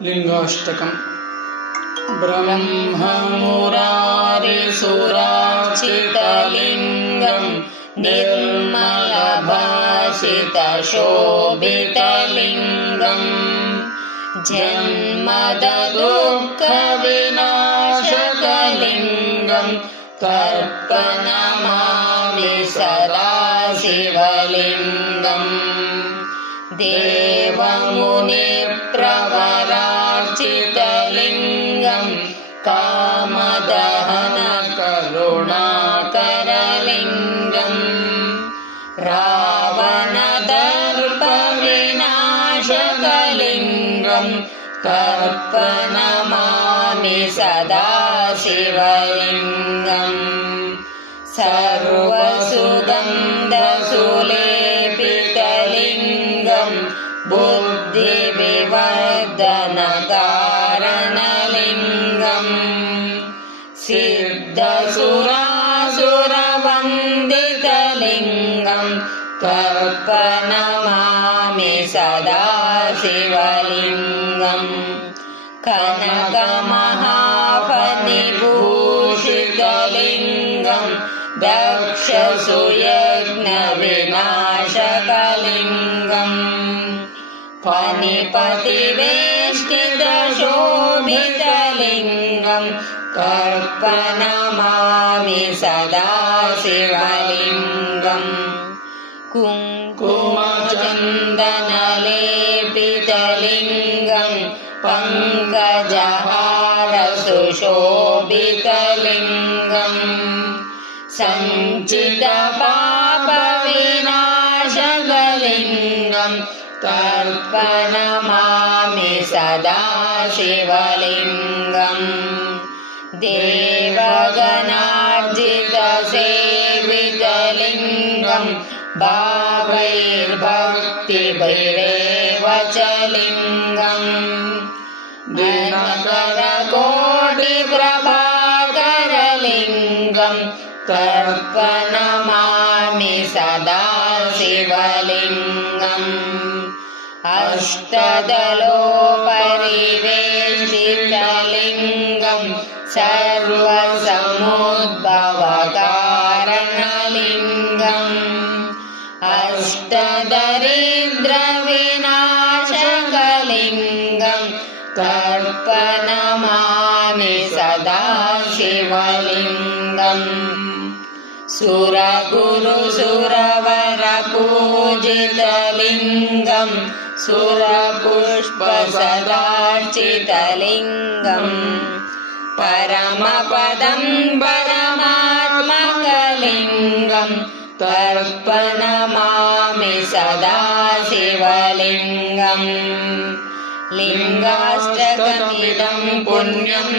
लिंगाष्टकम्। ब्रह्ममुरारिसुरार्चितलिङ्गं निर्मलभासितशोभितलिङ्गम् जन्मदुःखविनाशकलिङ्गं तर्पणमामि सदा शिवलिङ्गम्। देवमुनिप्रवरार्चितलिङ्गं कामदहनकरुणाकरलिङ्गम् रावणदर्पविनाशकलिङ्गं तर्पणमामि सदा शिवलिङ्गम्। सर्वसुगन्धसुलेपितलिङ्गं बुद्धिविवर्धनकारणलिङ्गम् सिद्धसुरासुरवन्दितलिङ्गं तर्पणमामि सदा शिवलिङ्गम्। कनकमहाफणिभूषितलिङ्गं दक्षसुयज्ञविनाशकलिङ्गम् फणिपतिवेष्टितशोभितलिङ्गं तर्पणमामि सदा शिवलिङ्गम्। कुङ्कुमचन्दनलेपितलिङ्गं पङ्कजहारसुशोभितलिङ्गं सञ्चितपापविनाशकलिङ्गं तर्पणमामि सदा शिवलिङ्गम्। देवगणार्जितसेवितलिङ्गं भावैर्भक्तिभैरेव च लिङ्गम् दिनकरकोटिप्रभाकरलिङ्गं तर्पणमामि सदा शिवलिङ्गम्। अष्टदलोपरिवेष्टितलिङ्गं सर्वसमुद्भवकारणलिङ्गम् अष्टदरिद्रविनाशकलिङ्गं तर्पणमामि सदा शिवलिङ्गम्। सुरगुरुसुरवरपूजितलिङ्गं सुरपुष्पसदार्चितलिङ्गं परमपदं परमात्मकलिङ्गं तर्पणमामि सदा शिवलिङ्गम्। लिङ्गाष्टकमिदं पुण्यं